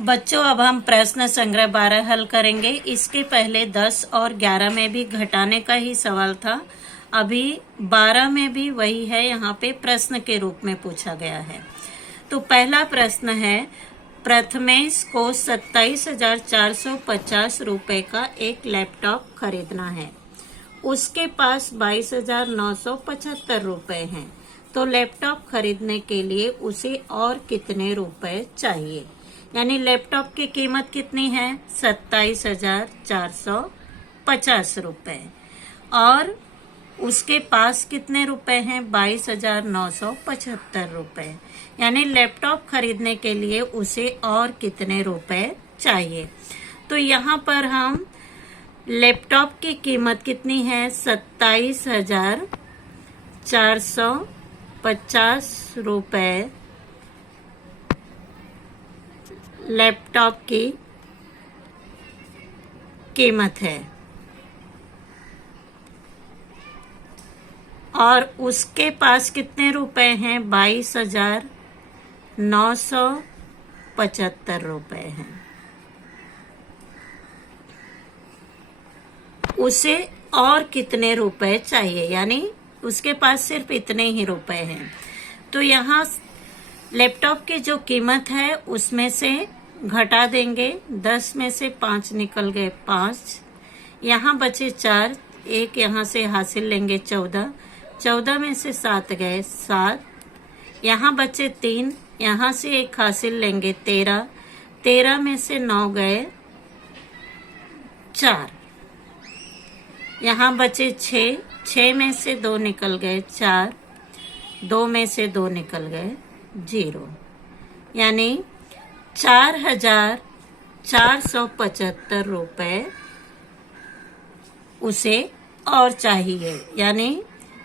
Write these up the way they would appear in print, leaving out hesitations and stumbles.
बच्चों, अब हम प्रश्न संग्रह 12 हल करेंगे। इसके पहले 10 और 11 में भी घटाने का ही सवाल था। अभी 12 में भी वही है, यहाँ पे प्रश्न के रूप में पूछा गया है। तो पहला प्रश्न है, प्रथमेश को 27,450 रुपए का एक लैपटॉप खरीदना है। उसके पास 22,975 रुपए हैं। तो लैपटॉप खरीदने के लिए उसे और कितने रुपए चाहिए? यानी लैपटॉप की कीमत कितनी है? 27,450 रुपए। और उसके पास कितने रुपए हैं? 22,975 रुपए। यानी लैपटॉप खरीदने के लिए उसे और कितने रुपए चाहिए? तो यहाँ पर हम लैपटॉप की कीमत कितनी है? 27,450 रुपए लैपटॉप की कीमत है। और उसके पास कितने रुपए हैं? 22,975 रुपए हैं। उसे और कितने रुपए चाहिए? यानी उसके पास सिर्फ इतने ही रुपए हैं। तो यहाँ लैपटॉप की जो कीमत है उसमें से घटा देंगे। 10 में से 5 निकल गए, 5। यहाँ बचे 4, एक यहाँ से हासिल लेंगे 14। 14 में से 7 गए, 7। यहाँ बचे 3, यहाँ से एक हासिल लेंगे 13। 13 में से 9 गए, 4। यहाँ बचे 6, 6 में से 2 निकल गए, 4। 2 में से 2 निकल गए, 0। यानी 4,475 रुपए उसे और चाहिए। यानी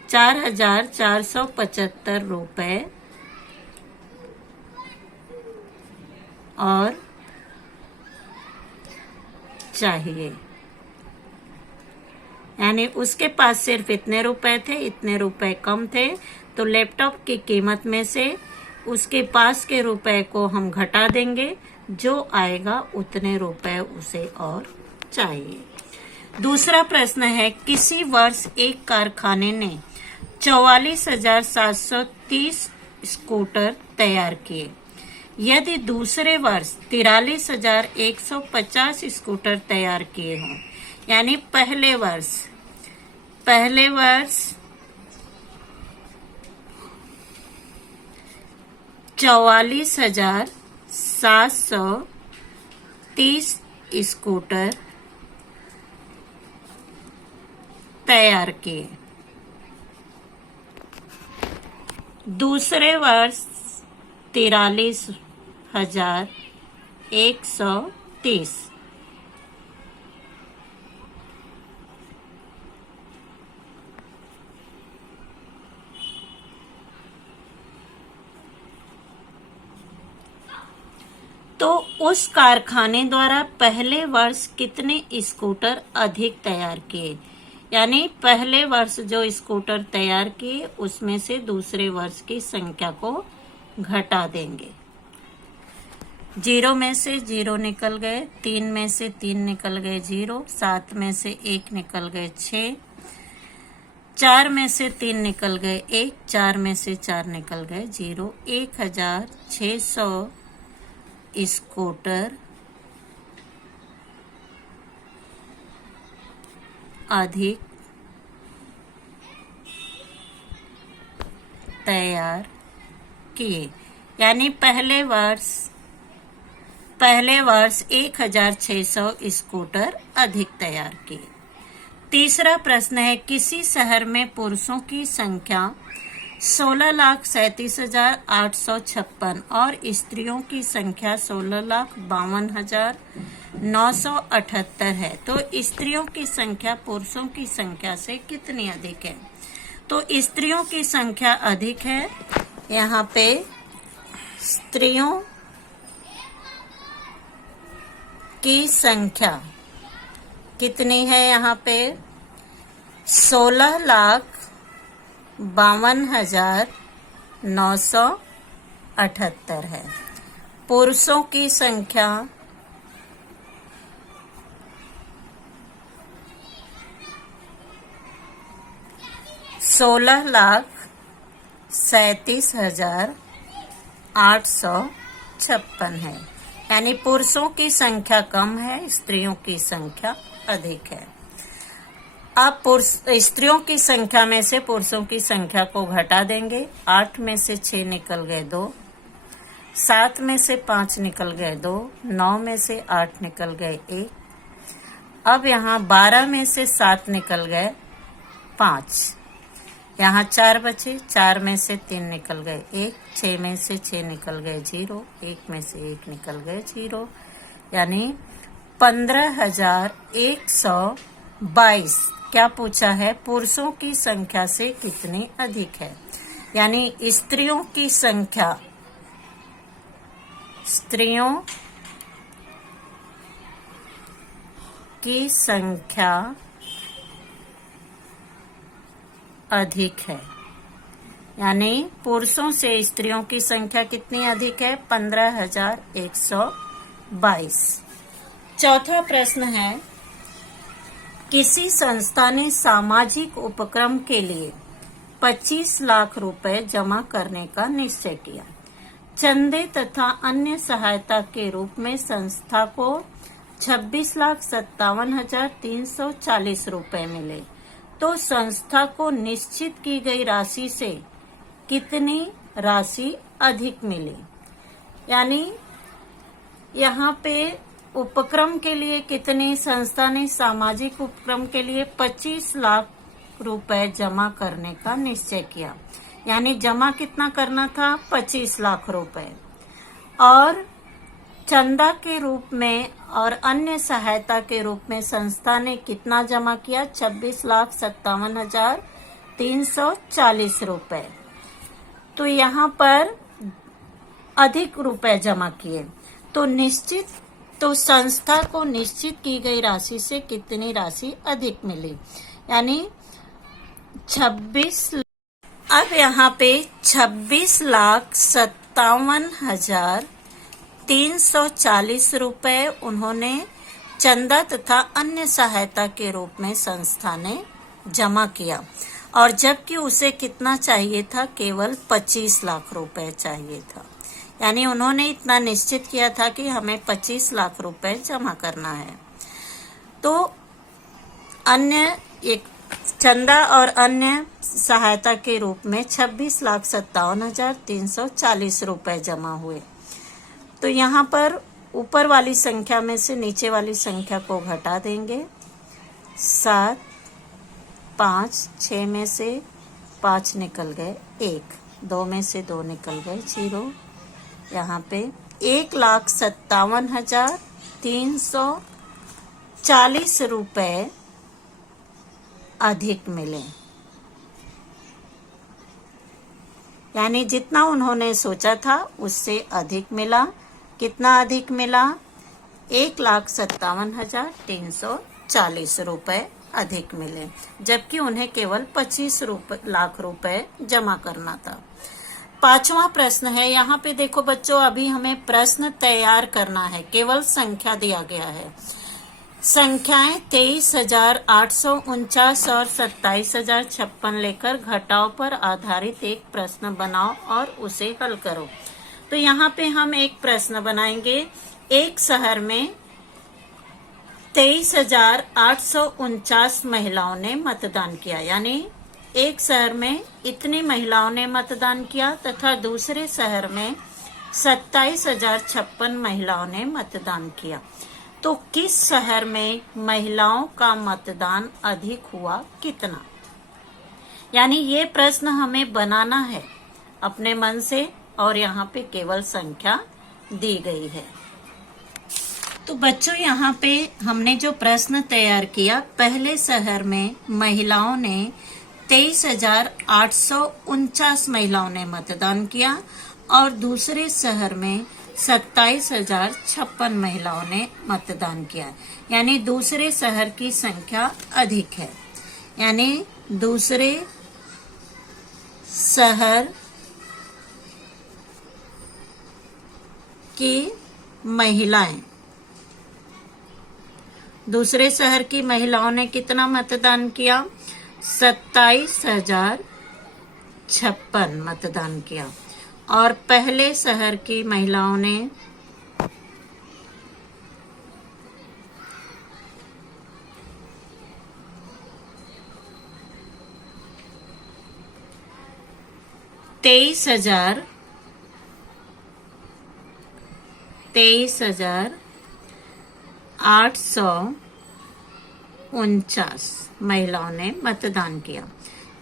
4,475 रुपए और चाहिए। यानी उसके पास सिर्फ इतने रुपए थे, इतने रुपए कम थे। तो लैपटॉप की कीमत में से उसके पास के रुपए को हम घटा देंगे, जो आएगा उतने रुपए उसे और चाहिए। दूसरा प्रश्न है, किसी वर्ष एक कारखाने ने 44,730 स्कूटर तैयार किए। यदि दूसरे वर्ष 43,150 स्कूटर तैयार किए हों, यानी पहले वर्ष 44,730 स्कूटर तैयार किए। दूसरे वर्ष 43,130। तो उस कारखाने द्वारा पहले वर्ष कितने स्कूटर अधिक तैयार किए? यानी पहले वर्ष जो स्कूटर तैयार किए उसमें से दूसरे वर्ष की संख्या को घटा देंगे। 0 में से 0 निकल गए, 3 में से 3 निकल गए, 0। 7 में से 1 निकल गए, 6। 4 में से 3 निकल गए, 1। 4 में से 4 निकल गए, 0। 1,600 स्कूटर अधिक तैयार किए। यानी पहले वर्ष 1,600 स्कूटर अधिक तैयार किए। तीसरा प्रश्न है, किसी शहर में पुरुषों की संख्या 16,37,856 और स्त्रियों की संख्या 16,52,978 है। तो स्त्रियों की संख्या पुरुषों की संख्या से कितनी अधिक है? तो स्त्रियों की संख्या अधिक है। यहाँ पे स्त्रियों की संख्या कितनी है? यहाँ पे 16,52,978 है। पुरुषों की संख्या 16,37,856 है। यानी पुरुषों की संख्या कम है, स्त्रियों की संख्या अधिक है। अब स्त्रियों की संख्या में से पुरुषों की संख्या को घटा देंगे। 8 में से 6 निकल गए 2, 7 में से 5 निकल गए 2, 9 में से 8 निकल गए 1। अब यहाँ 12 में से 7 निकल गए 5, यहाँ 4 बचे, 4 में से 3 निकल गए 1, 6 में से 6 निकल गए 0, 1 में से 1 निकल गए 0, यानी 15,122। क्या पूछा है? पुरुषों की संख्या से कितनी अधिक है। यानी स्त्रियों की संख्या अधिक है। यानी पुरुषों से स्त्रियों की संख्या कितनी अधिक है? 15,122। चौथा प्रश्न है, किसी संस्था ने सामाजिक उपक्रम के लिए 25 लाख रुपए जमा करने का निश्चय किया। चंदे तथा अन्य सहायता के रूप में संस्था को 26,57,340 रुपए मिले, तो संस्था को निश्चित की गई राशि से कितनी राशि अधिक मिली। यानी यहाँ पे उपक्रम के लिए कितनी, संस्था ने सामाजिक उपक्रम के लिए 25 लाख रुपए जमा करने का निश्चय किया। यानी जमा कितना करना था? 25 लाख रुपए। और चंदा के रूप में और अन्य सहायता के रूप में संस्था ने कितना जमा किया? 26,57,340 रुपए। तो यहाँ पर अधिक रुपए जमा किए, तो संस्था को निश्चित की गई राशि से कितनी राशि अधिक मिली? यानी 26। अब यहाँ पे 26,57,340 रुपए उन्होंने चंदा तथा अन्य सहायता के रूप में संस्था ने जमा किया, और जबकि उसे कितना चाहिए था? केवल 25 लाख रुपए चाहिए था। यानी उन्होंने इतना निश्चित किया था कि हमें 25 लाख रुपए जमा करना है। तो अन्य एक चंदा और अन्य सहायता के रूप में 26,57,340 रुपए जमा हुए। तो यहाँ पर ऊपर वाली संख्या में से नीचे वाली संख्या को घटा देंगे। 7, 5, 6 में से 5 निकल गए 1, 2 में से 2 निकल गए 0। यहाँ पे 1,57,340 रुपए अधिक मिले। यानी जितना उन्होंने सोचा था उससे अधिक मिला। कितना अधिक मिला? 1,57,340 रुपए अधिक मिले, जबकि उन्हें केवल 25 लाख रुपए जमा करना था। पांचवा प्रश्न है, यहाँ पे देखो बच्चों, अभी हमें प्रश्न तैयार करना है, केवल संख्या दिया गया है। संख्याएं 23,849 और 27,056 लेकर घटाव पर आधारित एक प्रश्न बनाओ और उसे हल करो। तो यहाँ पे हम एक प्रश्न बनाएंगे। एक शहर में 23,849 महिलाओं ने मतदान किया। यानी एक शहर में इतनी महिलाओं ने मतदान किया तथा दूसरे शहर में 27,056 महिलाओं ने मतदान किया। तो किस शहर में महिलाओं का मतदान अधिक हुआ? कितना? यानी ये प्रश्न हमें बनाना है अपने मन से, और यहाँ पे केवल संख्या दी गई है। तो बच्चों यहाँ पे हमने जो प्रश्न तैयार किया, पहले शहर में महिलाओं ने 23,849 महिलाओं ने मतदान किया और दूसरे शहर में 27,056 महिलाओं ने मतदान किया। यानी दूसरे शहर की संख्या अधिक है। यानी दूसरे शहर की महिलाएं, दूसरे शहर की महिलाओं ने कितना मतदान किया? 27,056 मतदान किया। और पहले शहर की महिलाओं ने 23,849 महिलाओं ने मतदान किया।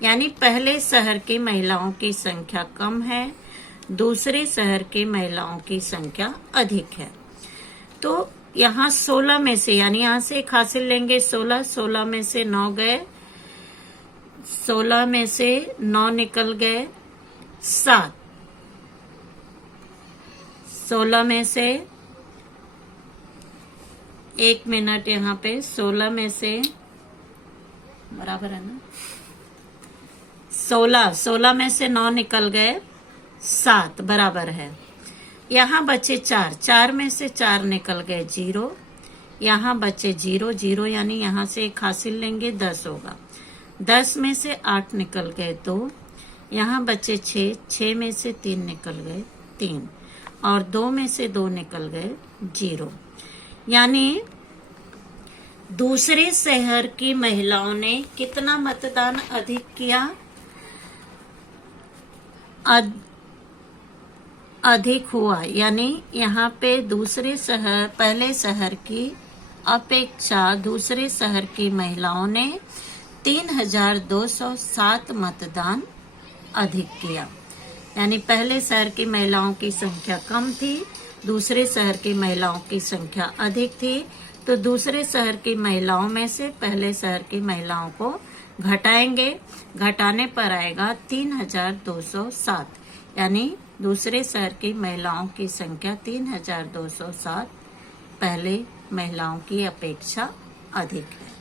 यानी पहले शहर की महिलाओं की संख्या कम है, दूसरे शहर की महिलाओं की संख्या अधिक है। तो यहाँ 16 में से, यानी यहाँ से एक हासिल लेंगे 16 में से 9 गए, 16 में से 9 निकल गए 7, 16 में से 1 मिनट यहाँ पे 16 में से बराबर है ना, 16 में से 9 निकल गए 7 बराबर है। यहाँ बचे 4 में से 4 निकल गए 0, यहाँ बचे 0 यानी यहाँ से एक हासिल लेंगे 10 होगा। 10 में से 8 निकल गए 2, यहाँ बचे 6 में से 3 निकल गए 3, और 2 में से 2 निकल गए 0। यानी दूसरे शहर की महिलाओं ने कितना मतदान अधिक किया? अधिक हुआ। यानी यहाँ पे दूसरे शहर, पहले शहर की अपेक्षा दूसरे शहर की महिलाओं ने 3,207 मतदान अधिक किया। यानी पहले शहर की महिलाओं की संख्या कम थी, दूसरे शहर की महिलाओं की संख्या अधिक थी। तो दूसरे शहर की महिलाओं में से पहले शहर की महिलाओं को घटाएंगे, घटाने पर आएगा 3,207। यानी दूसरे शहर की महिलाओं की संख्या 3,207 पहले महिलाओं की अपेक्षा अधिक है।